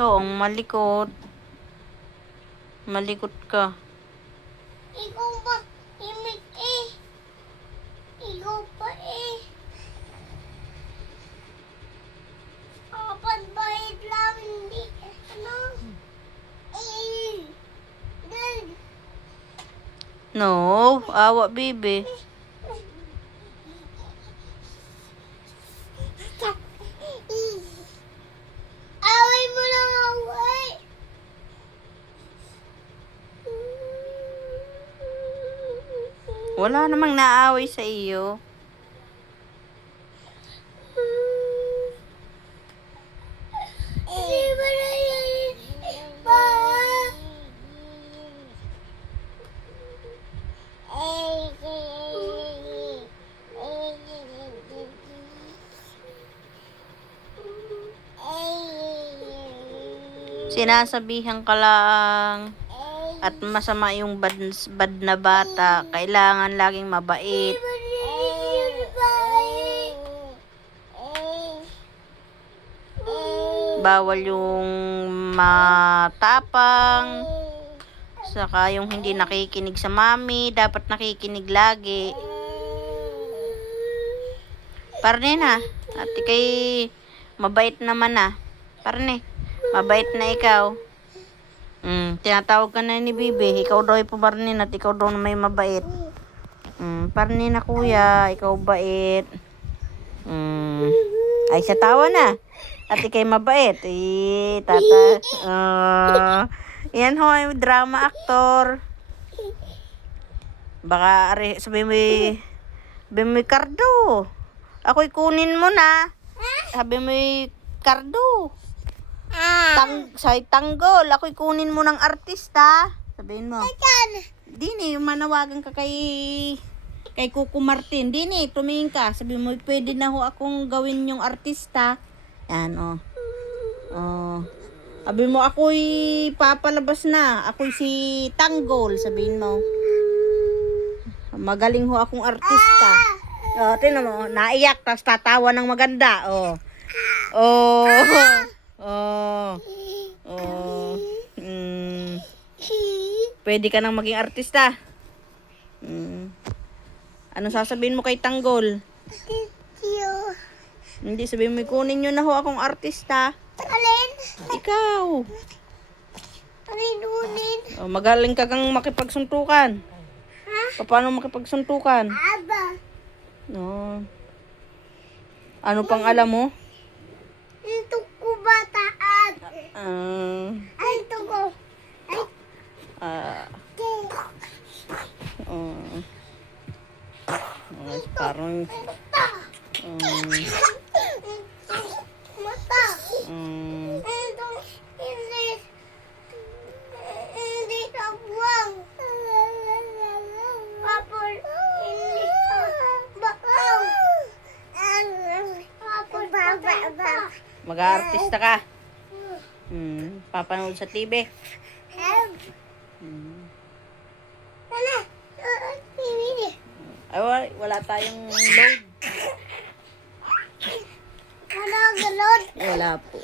Ikaw ang malikot. Malikot ka. Ikaw ba? Imik eh. Ikaw pa eh. Apat bayad lang. Hindi. Ano? Eh. Dad. No, awa bibi. Away mo lang away. Wala namang naaway sa iyo. Hindi ba na yan pa? Sinasabihan ka lang. At masama yung bad na bata. Kailangan laging mabait. Bawal yung matapang. Saka yung hindi nakikinig sa mami. Dapat nakikinig lagi. Parne na. At ikay mabait naman na. Parne. Mabait na ikaw. Tinatawag ka na ni Bibi. Ikaw daw ay pumarnin at ikaw daw na may mabait. Parnin na kuya. Ikaw bait. Ay, siya tawa na. At ikay mabait. Tata. Yan ho, drama actor. Baka sabi mo Cardo. Ako'y kunin mo na. Sabi mo Cardo. Say tanggol, ako'y kunin mo ng artista. Sabihin mo. Dini, manawagan ka kay Kuko Martin. Dini, tumingin ka. Sabihin mo, pwede na ho akong gawin yung artista. Yan, oh. Sabihin mo, ako'y papalabas na. Ako'y si Tanggol. Sabihin mo. Magaling ho akong artista. Tingnan mo, naiyak, tapos tatawa ng maganda. Pwede ka nang maging artista. Ano sasabihin mo kay Tanggol? Hindi, sabihin mo, kunin nyo na ho akong artista. Alin? Ikaw. Alin unin? Magaling ka kang makipagsuntukan. Ha? Paano makipagsuntukan? Aba. No. Ano pang alam mo? Ito ko bataan. Ay, ito ko. Parang Mata. mm, Ito, hindi ka buwang. Apple, hindi ka bakaw. Apple, baba. mag-aartista ka. Papanood sa TV. Ano? Pimili. Ay, wala tayong load. Ano, galon? Wala po.